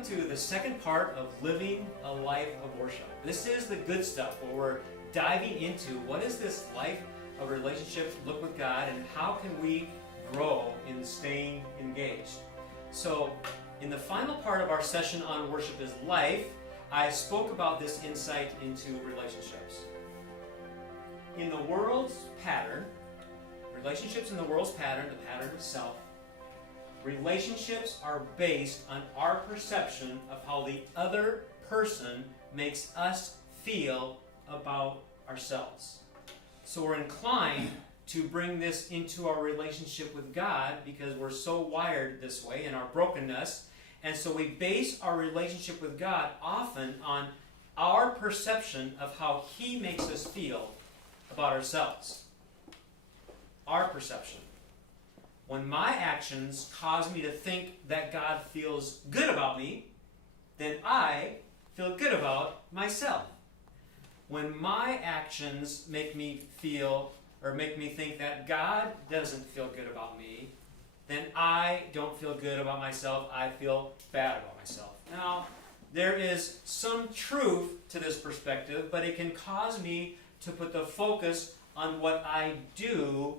welcome to the second part of Living a Life of Worship. This is the good stuff where we're diving into what is this life of relationships look with God and how can we grow in staying engaged. So in the final part of our session on worship is life, I spoke about this insight into relationships. In the world's pattern, relationships in the world's pattern, the pattern of self, relationships are based on our perception of how the other person makes us feel about ourselves. So we're inclined to bring this into our relationship with God because we're so wired this way in our brokenness. And so we base our relationship with God often on our perception of how He makes us feel about ourselves. Our perception. When my actions cause me to think that God feels good about me, then I feel good about myself. When my actions make me feel or make me think that God doesn't feel good about me, then I don't feel good about myself. I feel bad about myself. Now, there is some truth to this perspective, but it can cause me to put the focus on what I do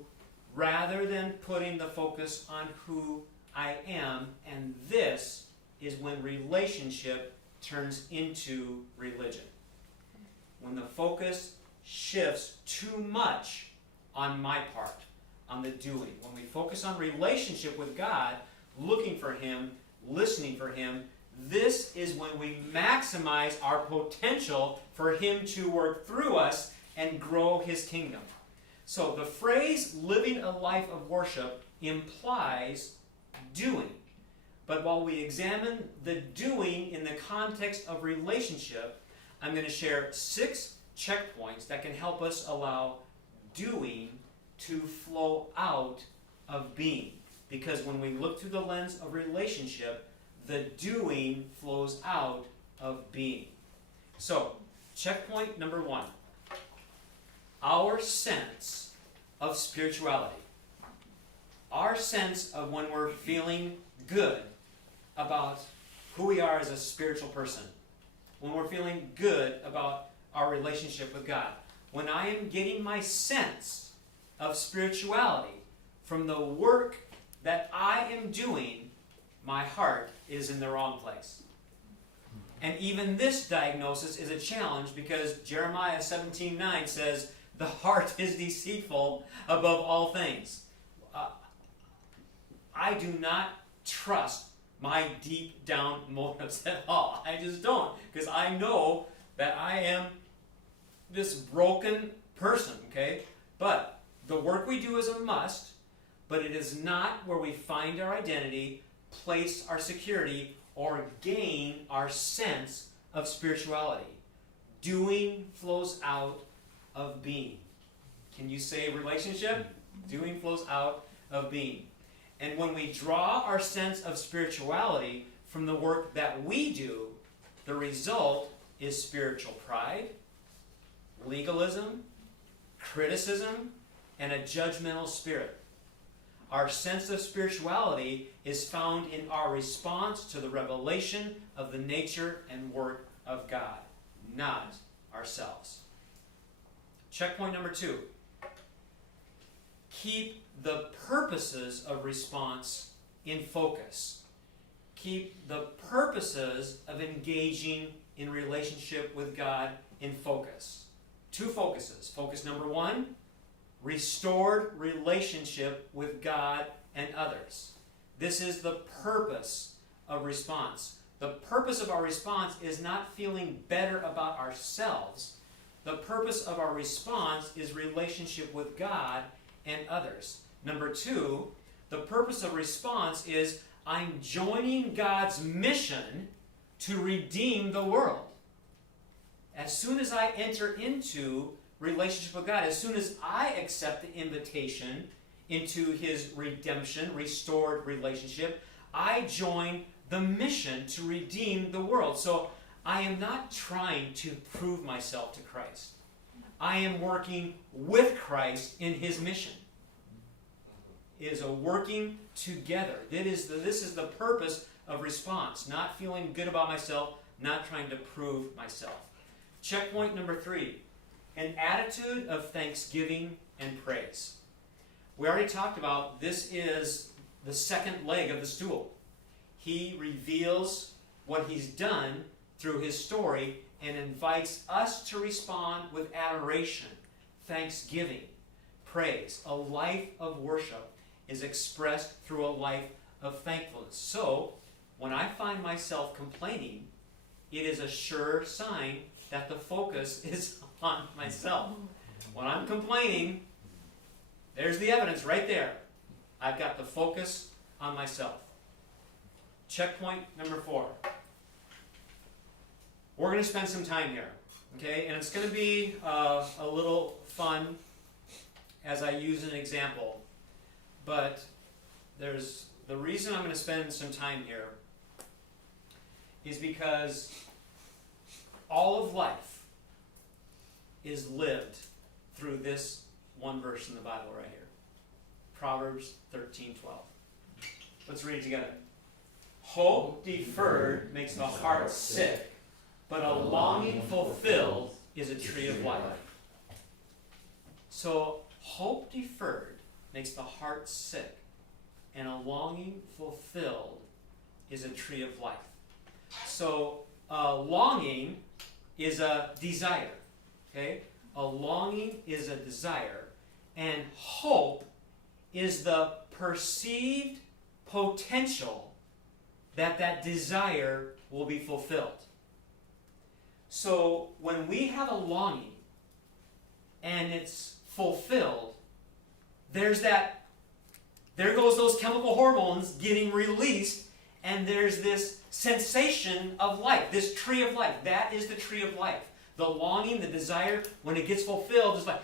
rather than putting the focus on who I am, and this is when relationship turns into religion. When the focus shifts too much on my part, on the doing. When we focus on relationship with God, looking for Him, listening for Him, this is when we maximize our potential for Him to work through us and grow His kingdom. So the phrase living a life of worship implies doing. But while we examine the doing in the context of relationship, I'm going to share 6 checkpoints that can help us allow doing to flow out of being. Because when we look through the lens of relationship, the doing flows out of being. So, checkpoint number 1. Our sense of spirituality. Our sense of when we're feeling good about who we are as a spiritual person. When we're feeling good about our relationship with God. When I am getting my sense of spirituality from the work that I am doing, my heart is in the wrong place. And even this diagnosis is a challenge because Jeremiah 17:9 says, the heart is deceitful above all things. I do not trust my deep down motives at all. I just don't. Because I know that I am this broken person, okay? But the work we do is a must, but it is not where we find our identity, place our security, or gain our sense of spirituality. Doing flows out of being. Can you say relationship? Doing flows out of being. And when we draw our sense of spirituality from the work that we do, the result is spiritual pride, legalism, criticism, and a judgmental spirit. Our sense of spirituality is found in our response to the revelation of the nature and work of God, not ourselves. Checkpoint number 2. Keep the purposes of response in focus. Keep the purposes of engaging in relationship with God in focus. 2 focuses. Focus number 1, restored relationship with God and others. This is the purpose of response. The purpose of our response is not feeling better about ourselves. The purpose of our response is relationship with God and others. Number 2, the purpose of response is I'm joining God's mission to redeem the world. As soon as I enter into relationship with God, as soon as I accept the invitation into His redemption, restored relationship, I join the mission to redeem the world. So I am not trying to prove myself to Christ. I am working with Christ in His mission. It is a working together. This is the purpose of response, not feeling good about myself, not trying to prove myself. Checkpoint number 3, an attitude of thanksgiving and praise. We already talked about this is the second leg of the stool. He reveals what he's done through his story and invites us to respond with adoration, thanksgiving, praise. A life of worship is expressed through a life of thankfulness. So, when I find myself complaining, it is a sure sign that the focus is on myself. When I'm complaining, there's the evidence right there. I've got the focus on myself. Checkpoint number 4. We're going to spend some time here, okay? And it's going to be a little fun as I use an example. But there's the reason I'm going to spend some time here is because all of life is lived through this one verse in the Bible right here. Proverbs 13:12. Let's read it together. Hope deferred makes the heart sick, but a longing fulfilled is a tree of life. So, hope deferred makes the heart sick, and a longing fulfilled is a tree of life. So, longing is a desire. Okay? A longing is a desire, and hope is the perceived potential that desire will be fulfilled. So when we have a longing and it's fulfilled, there goes those chemical hormones getting released, and there's this sensation of life, this tree of life. That is the tree of life. The longing, the desire, when it gets fulfilled, it's like,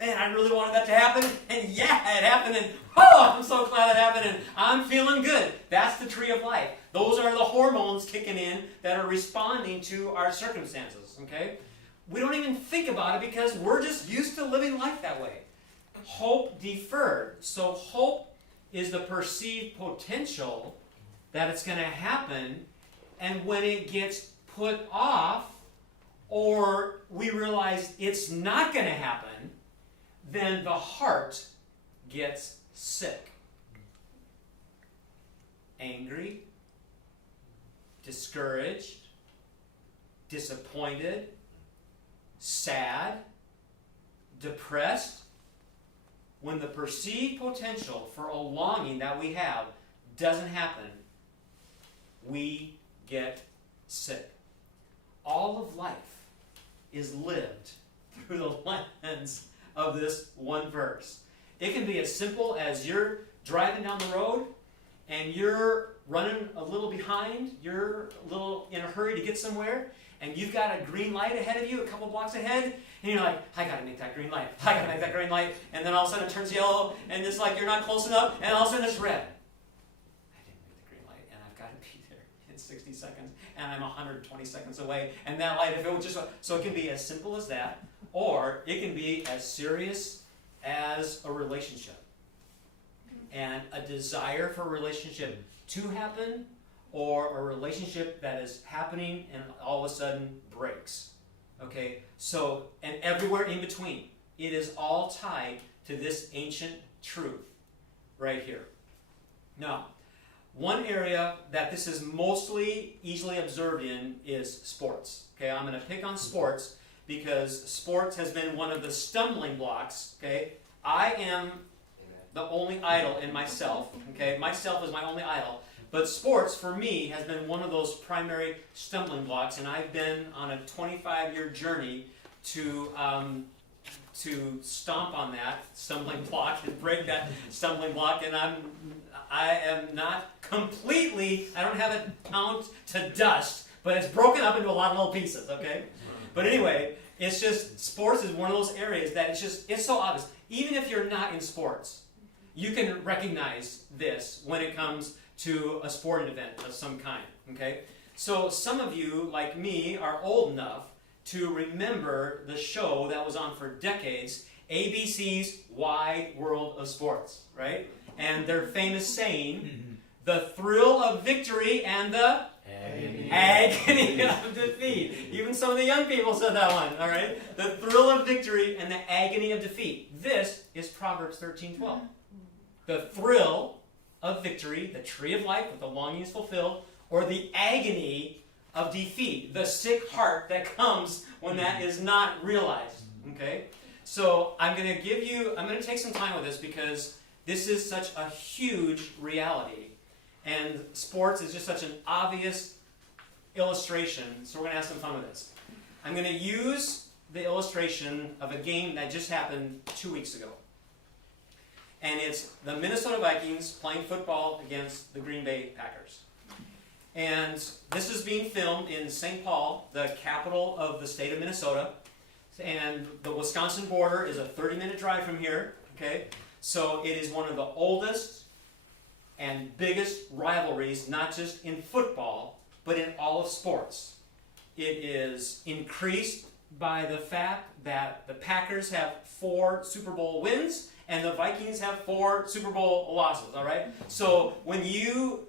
man, I really wanted that to happen, and yeah, it happened, and oh, I'm so glad it happened, and I'm feeling good. That's the tree of life. Those are the hormones kicking in that are responding to our circumstances, okay? We don't even think about it because we're just used to living life that way. Hope deferred. So hope is the perceived potential that it's going to happen, and when it gets put off, or we realize it's not going to happen, then the heart gets sick. Angry, discouraged, disappointed, sad, depressed. When the perceived potential for a longing that we have doesn't happen, we get sick. All of life is lived through the lens of this one verse. It can be as simple as you're driving down the road and you're running a little behind, you're a little in a hurry to get somewhere, and you've got a green light ahead of you, a couple blocks ahead, and you're like, I gotta make that green light, I gotta make that green light, and then all of a sudden it turns yellow, and it's like you're not close enough, and all of a sudden it's red. I didn't make the green light, and I've got to be there in 60 seconds, and I'm 120 seconds away, and that light, if it was just, so it can be as simple as that, or it can be as serious as a relationship, and a desire for a relationship to happen, or a relationship that is happening and all of a sudden breaks. Okay, so, and everywhere in between, it is all tied to this ancient truth right here. Now, one area that this is mostly easily observed in is sports. Okay, I'm going to pick on sports because sports has been one of the stumbling blocks. Okay, I am the only idol in myself. Okay, myself is my only idol. But sports, for me, has been one of those primary stumbling blocks, and I've been on a 25-year journey to stomp on that stumbling block and break that stumbling block, and I am not completely, I don't have it pound to dust, but it's broken up into a lot of little pieces, okay? But anyway, it's just, sports is one of those areas that it's so obvious. Even if you're not in sports, you can recognize this when it comes to a sporting event of some kind, okay? So some of you, like me, are old enough to remember the show that was on for decades, ABC's Wide World of Sports, right? And their famous saying, The thrill of victory and the agony of defeat. Even some of the young people said that one, all right? The thrill of victory and the agony of defeat. This is Proverbs 13:12. The thrill of victory, the tree of life with the longings fulfilled, or the agony of defeat, the sick heart that comes when that is not realized, okay? So I'm going to take some time with this because this is such a huge reality. And sports is just such an obvious illustration, so we're going to have some fun with this. I'm going to use the illustration of a game that just happened 2 weeks ago. And it's the Minnesota Vikings playing football against the Green Bay Packers. And this is being filmed in St. Paul, the capital of the state of Minnesota. And the Wisconsin border is a 30-minute drive from here, okay? So it is one of the oldest and biggest rivalries, not just in football, but in all of sports. It is increased by the fact that the Packers have 4 Super Bowl wins and the Vikings have 4 Super Bowl losses, all right? So when you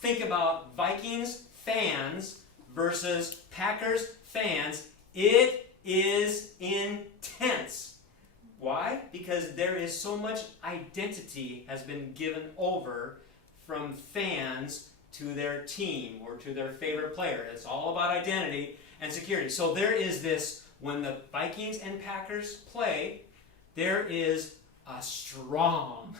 think about Vikings fans versus Packers fans, it is intense. Why? Because there is so much identity has been given over from fans to their team or to their favorite player. It's all about identity and security. So there is this, when the Vikings and Packers play, there is a strong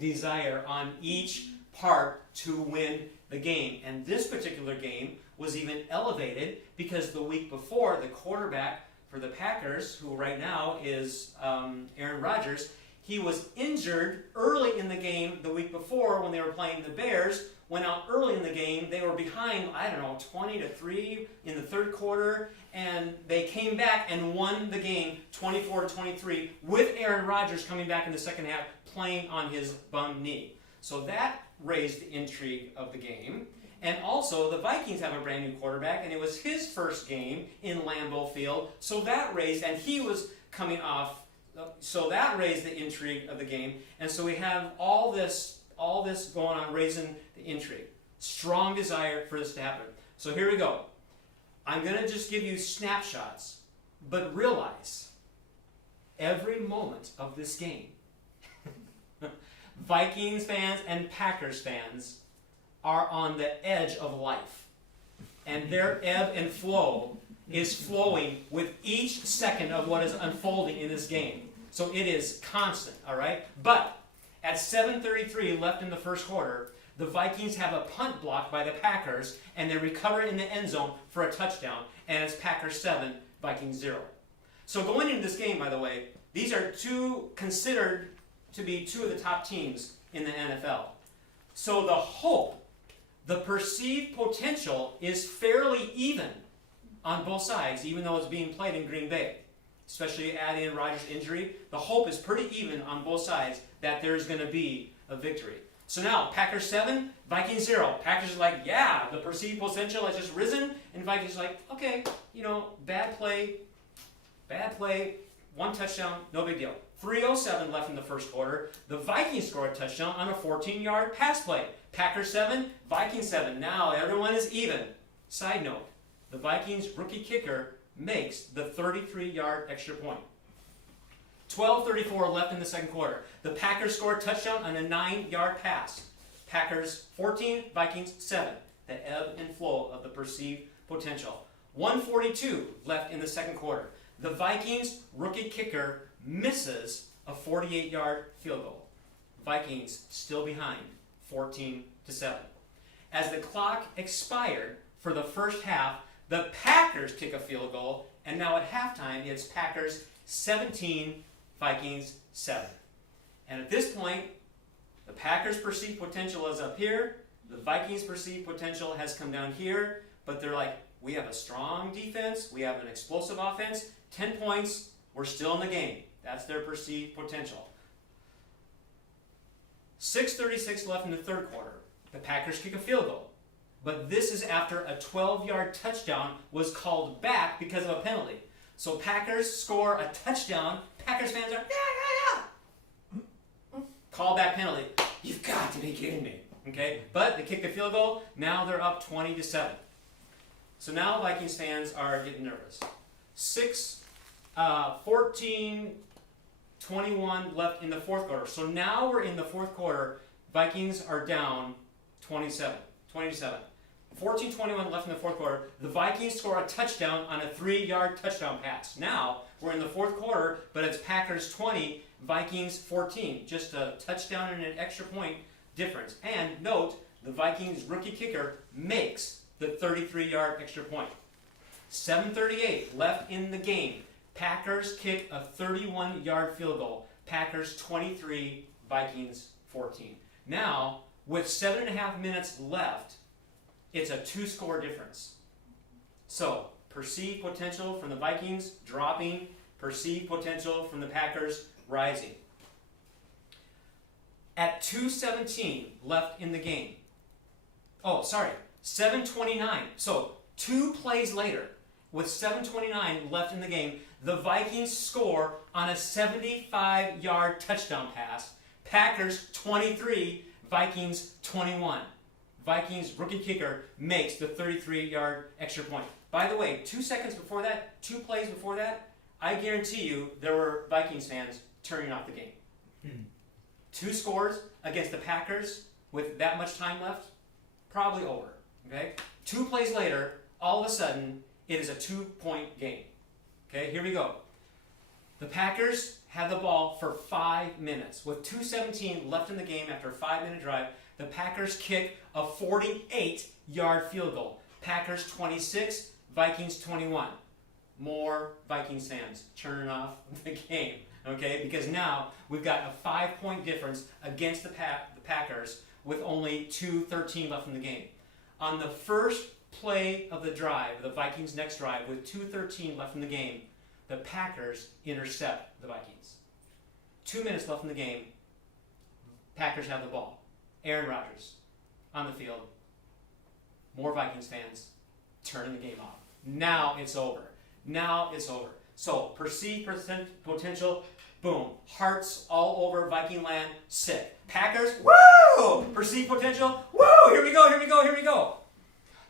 desire on each part to win the game. And this particular game was even elevated because the week before, the quarterback for the Packers, who right now is Aaron Rodgers, he was injured early in the game the week before when they were playing the Bears. Went out early in the game. They were behind, 20-3 in the third quarter, and they came back and won the game 24-23 with Aaron Rodgers coming back in the second half playing on his bum knee. So that raised the intrigue of the game. And also, the Vikings have a brand new quarterback, and it was his first game in Lambeau Field. So that raised, and he was coming off, so that raised the intrigue of the game. And so we have all this going on, raising the intrigue. Strong desire for this to happen. So here we go. I'm going to just give you snapshots, but realize every moment of this game, Vikings fans and Packers fans are on the edge of life. And their ebb and flow is flowing with each second of what is unfolding in this game. So it is constant, all right? But at 7:33 left in the first quarter, the Vikings have a punt blocked by the Packers, and they recover in the end zone for a touchdown, and it's Packers 7, Vikings 0. So going into this game, by the way, these are considered to be 2 of the top teams in the NFL. So the hope, the perceived potential is fairly even on both sides, even though it's being played in Green Bay. Especially adding in Rodgers' injury, the hope is pretty even on both sides that there's going to be a victory. So now, Packers 7, Vikings 0. Packers are like, yeah, the perceived potential has just risen, and Vikings are like, okay, bad play, 1 touchdown, no big deal. 3:07 left in the first quarter. The Vikings score a touchdown on a 14-yard pass play. Packers 7, Vikings 7. Now everyone is even. Side note, the Vikings rookie kicker makes the 33-yard extra point. 12:34 left in the second quarter. The Packers score a touchdown on a 9-yard pass. Packers 14, Vikings 7. The ebb and flow of the perceived potential. 1:42 left in the second quarter. The Vikings rookie kicker misses a 48-yard field goal. Vikings still behind, 14-7. As the clock expired for the first half, the Packers kick a field goal, and now at halftime, it's Packers 17, Vikings 7. And at this point, the Packers' perceived potential is up here, the Vikings' perceived potential has come down here, but they're like, we have a strong defense, we have an explosive offense, 10 points, we're still in the game. That's their perceived potential. 6:36 left in the third quarter. The Packers kick a field goal. But this is after a 12-yard touchdown was called back because of a penalty. So Packers score a touchdown. Packers fans are, yeah. Call back penalty. You've got to be be kidding me. Okay, but they kick the field goal. Now they're up 20-7. So now Vikings fans are getting nervous. 14-21 left in the fourth quarter. So now we're in the fourth quarter. Vikings are down 20-7. 14-21 left in the fourth quarter. The Vikings score a touchdown on a 3-yard touchdown pass. Now we're in the fourth quarter, but it's Packers 20, Vikings 14. Just a touchdown and an extra point difference. And note, the Vikings rookie kicker makes the 33-yard extra point. 7:38 left in the game. Packers kick a 31-yard field goal. Packers 23, Vikings 14. Now, with 7.5 minutes left, it's a 2-score difference. So, perceived potential from the Vikings dropping, perceived potential from the Packers rising. At 2:17 left in the game. 7:29. So, 2 plays later, with 7:29 left in the game, the Vikings score on a 75-yard touchdown pass. Packers 23, Vikings 21. Vikings rookie kicker makes the 33-yard extra point. By the way, 2 seconds before that, 2 plays before that, I guarantee you there were Vikings fans turning off the game. 2 scores against the Packers with that much time left, probably over. Okay? 2 plays later, all of a sudden, it is a 2-point game. Okay, here we go. The Packers have the ball for 5 minutes. With 2:17 left in the game after a 5-minute drive, the Packers kick a 48-yard field goal. Packers 26, Vikings 21. More Vikings fans turning off the game. Okay, because now we've got a 5-point difference against the Packers with only 2:13 left in the game. On the first play of the drive, the Vikings' next drive, with 2:13 left in the game, the Packers intercept the Vikings. 2 minutes left in the game, Packers have the ball. Aaron Rodgers on the field. More Vikings fans turning the game off. Now it's over. So, perceived potential, boom. Hearts all over Viking land, sick. Packers, woo! Perceived potential, woo! Here we go.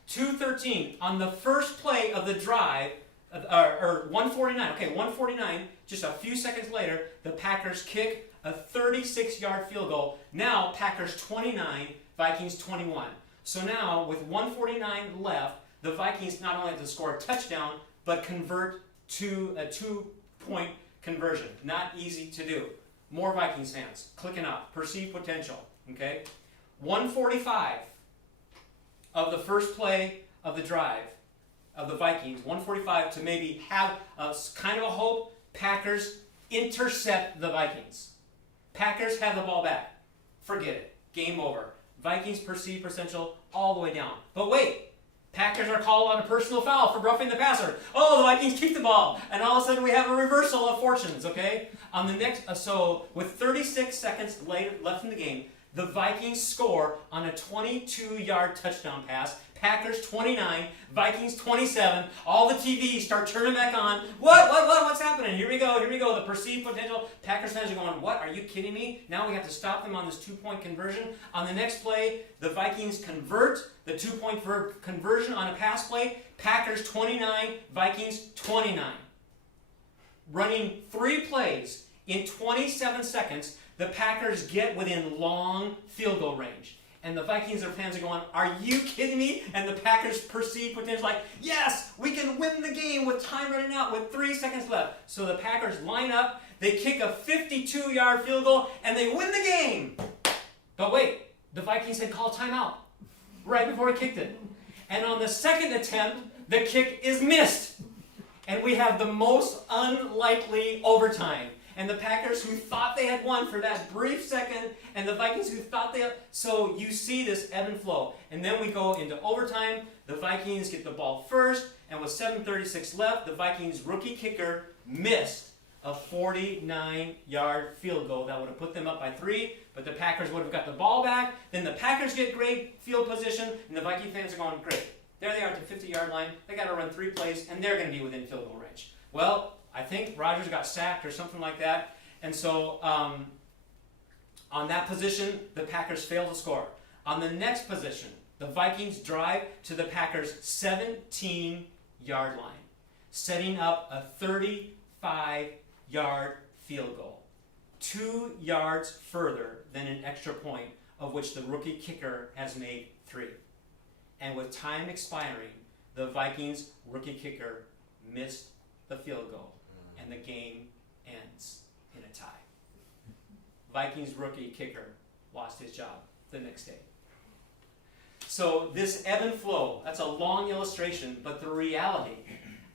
2:13 on the first play of the drive, or 1:49. Okay, 1:49. Just a few seconds later, the Packers kick a 36-yard field goal. Now Packers 29, Vikings 21. So now with 1:49 left, the Vikings not only have to score a touchdown, but convert to a 2-point conversion. Not easy to do. More Vikings fans clicking up. Perceived potential. Okay, 1:45. Of the first play of the drive of the Vikings, 1:45 to maybe have a kind of a hope. Packers intercept the Vikings. Packers have the ball back. Forget it. Game over. Vikings perceived potential all the way down. But wait, Packers are called on a personal foul for roughing the passer. Oh, the Vikings keep the ball, and all of a sudden we have a reversal of fortunes. Okay, on the next, so with 36 seconds left in the game, the Vikings score on a 22-yard touchdown pass. Packers 29, Vikings 27. All the TVs start turning back on. What's happening? Here we go. The perceived potential. Packers fans are going, what? Are you kidding me? Now we have to stop them on this 2-point conversion. On the next play, the Vikings convert the 2-point conversion on a pass play. Packers 29, Vikings 29. Running 3 plays in 27 seconds, the Packers get within long field goal range. And the Vikings fans are going, are you kidding me? And the Packers perceive potential like, yes, we can win the game with time running out with 3 seconds left. So the Packers line up, they kick a 52-yard field goal, and they win the game. But wait, the Vikings had called timeout right before he kicked it. And on the second attempt, the kick is missed. And we have the most unlikely overtime. And the Packers who thought they had won for that brief second, and the Vikings who thought they had... So you see this ebb and flow. And then we go into overtime. The Vikings get the ball first, and with 7:36 left, the Vikings rookie kicker missed a 49-yard field goal that would have put them up by 3, but the Packers would have got the ball back. Then the Packers get great field position, and the Viking fans are going, great. There they are at the 50-yard line. They got to run 3 plays, and they're going to be within field goal range. Well, I think Rodgers got sacked or something like that. And so On that position, the Packers fail to score. On the next position, the Vikings drive to the Packers' 17-yard line, setting up a 35-yard field goal, 2 yards further than an extra point, of which the rookie kicker has made 3. And with time expiring, the Vikings rookie kicker missed the field goal, and the game ends in a tie. Vikings rookie kicker lost his job the next day. So this ebb and flow, that's a long illustration, but the reality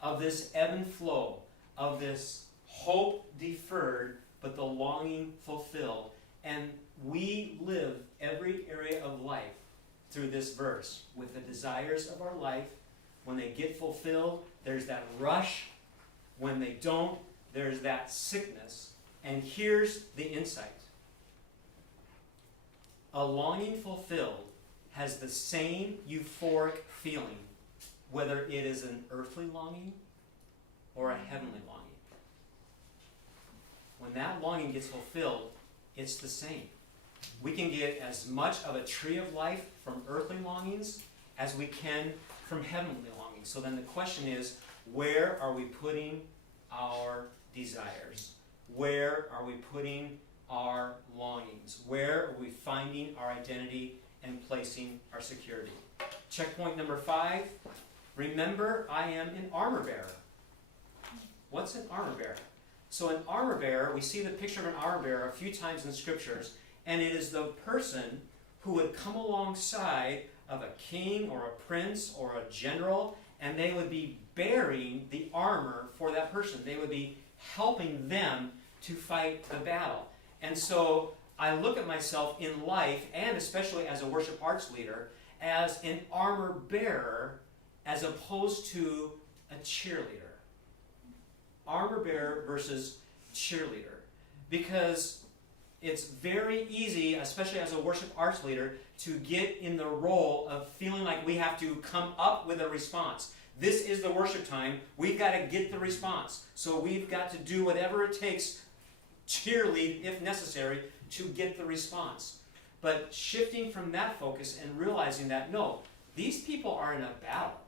of this ebb and flow, of this hope deferred, but the longing fulfilled, and we live every area of life through this verse with the desires of our life. When they get fulfilled, there's that rush. When they don't, there's that sickness. And here's the insight. A longing fulfilled has the same euphoric feeling, whether it is an earthly longing or a heavenly longing. When that longing gets fulfilled, it's the same. We can get as much of a tree of life from earthly longings as we can from heavenly longings. So then the question is, where are we putting our desires? Where are we putting our longings? Where are we finding our identity and placing our security? Checkpoint number 5, remember I am an armor bearer. What's an armor bearer? So an armor bearer, we see the picture of an armor bearer a few times in scriptures, and it is the person who would come alongside of a king or a prince or a general, and they would be bearing the armor for that person. They would be helping them to fight the battle. And so I look at myself in life, and especially as a worship arts leader, as an armor bearer as opposed to a cheerleader. Armor bearer versus cheerleader. Because it's very easy, especially as a worship arts leader, to get in the role of feeling like we have to come up with a response. This is the worship time. We've got to get the response. So we've got to do whatever it takes, cheerlead if necessary, to get the response. But shifting from that focus and realizing that, no, these people are in a battle.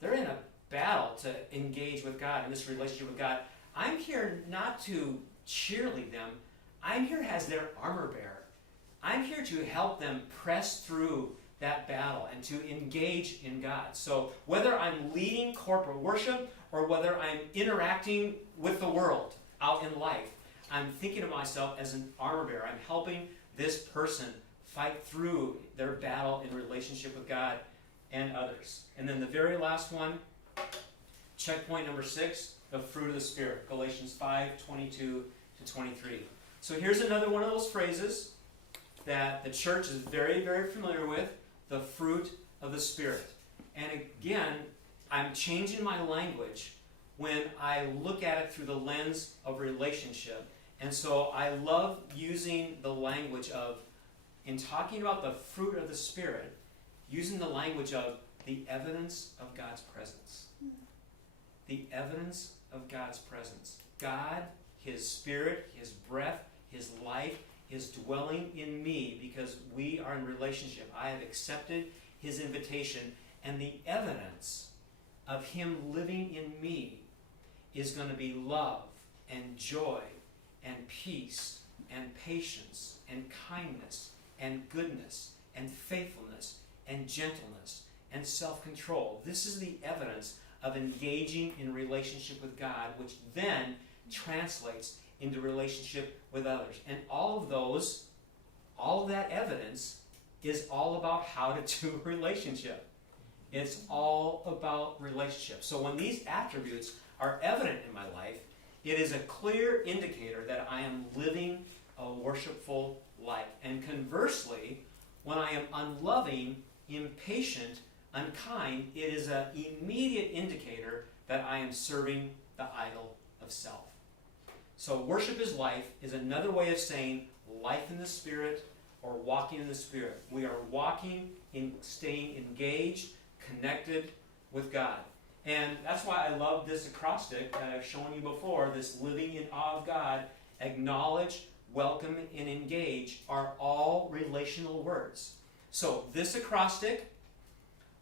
They're in a battle to engage with God in this relationship with God. I'm here not to cheerlead them. I'm here as their armor bearer. I'm here to help them press through that battle and to engage in God. So whether I'm leading corporate worship or whether I'm interacting with the world out in life, I'm thinking of myself as an armor bearer. I'm helping this person fight through their battle in relationship with God and others. And then the very last one, checkpoint number 6, the fruit of the Spirit, Galatians 5:22-23. So here's another one of those phrases that the church is very, very familiar with, the fruit of the Spirit. And again, I'm changing my language when I look at it through the lens of relationship. And so I love using the language of, in talking about the fruit of the Spirit, using the language of the evidence of God's presence. The evidence of God's presence. God, His Spirit, His breath, His life is dwelling in me because we are in relationship. I have accepted His invitation, and the evidence of Him living in me is going to be love and joy and peace and patience and kindness and goodness and faithfulness and gentleness and self-control. This is the evidence of engaging in relationship with God, which then translates into relationship with others. And all of that evidence is all about how to do relationship. It's all about relationship. So when these attributes are evident in my life, it is a clear indicator that I am living a worshipful life. And conversely, when I am unloving, impatient, unkind, it is an immediate indicator that I am serving the idol of self. So worship is life is another way of saying life in the Spirit or walking in the Spirit. We are walking in staying engaged, connected with God. And that's why I love this acrostic that I've shown you before, this living in awe of God. Acknowledge welcome, and engage are all relational words. So this acrostic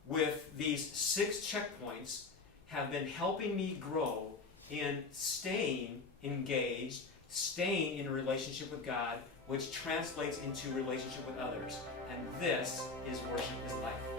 with these 6 checkpoints have been helping me grow in staying engaged, staying in a relationship with God, which translates into relationship with others. And this is worship is life.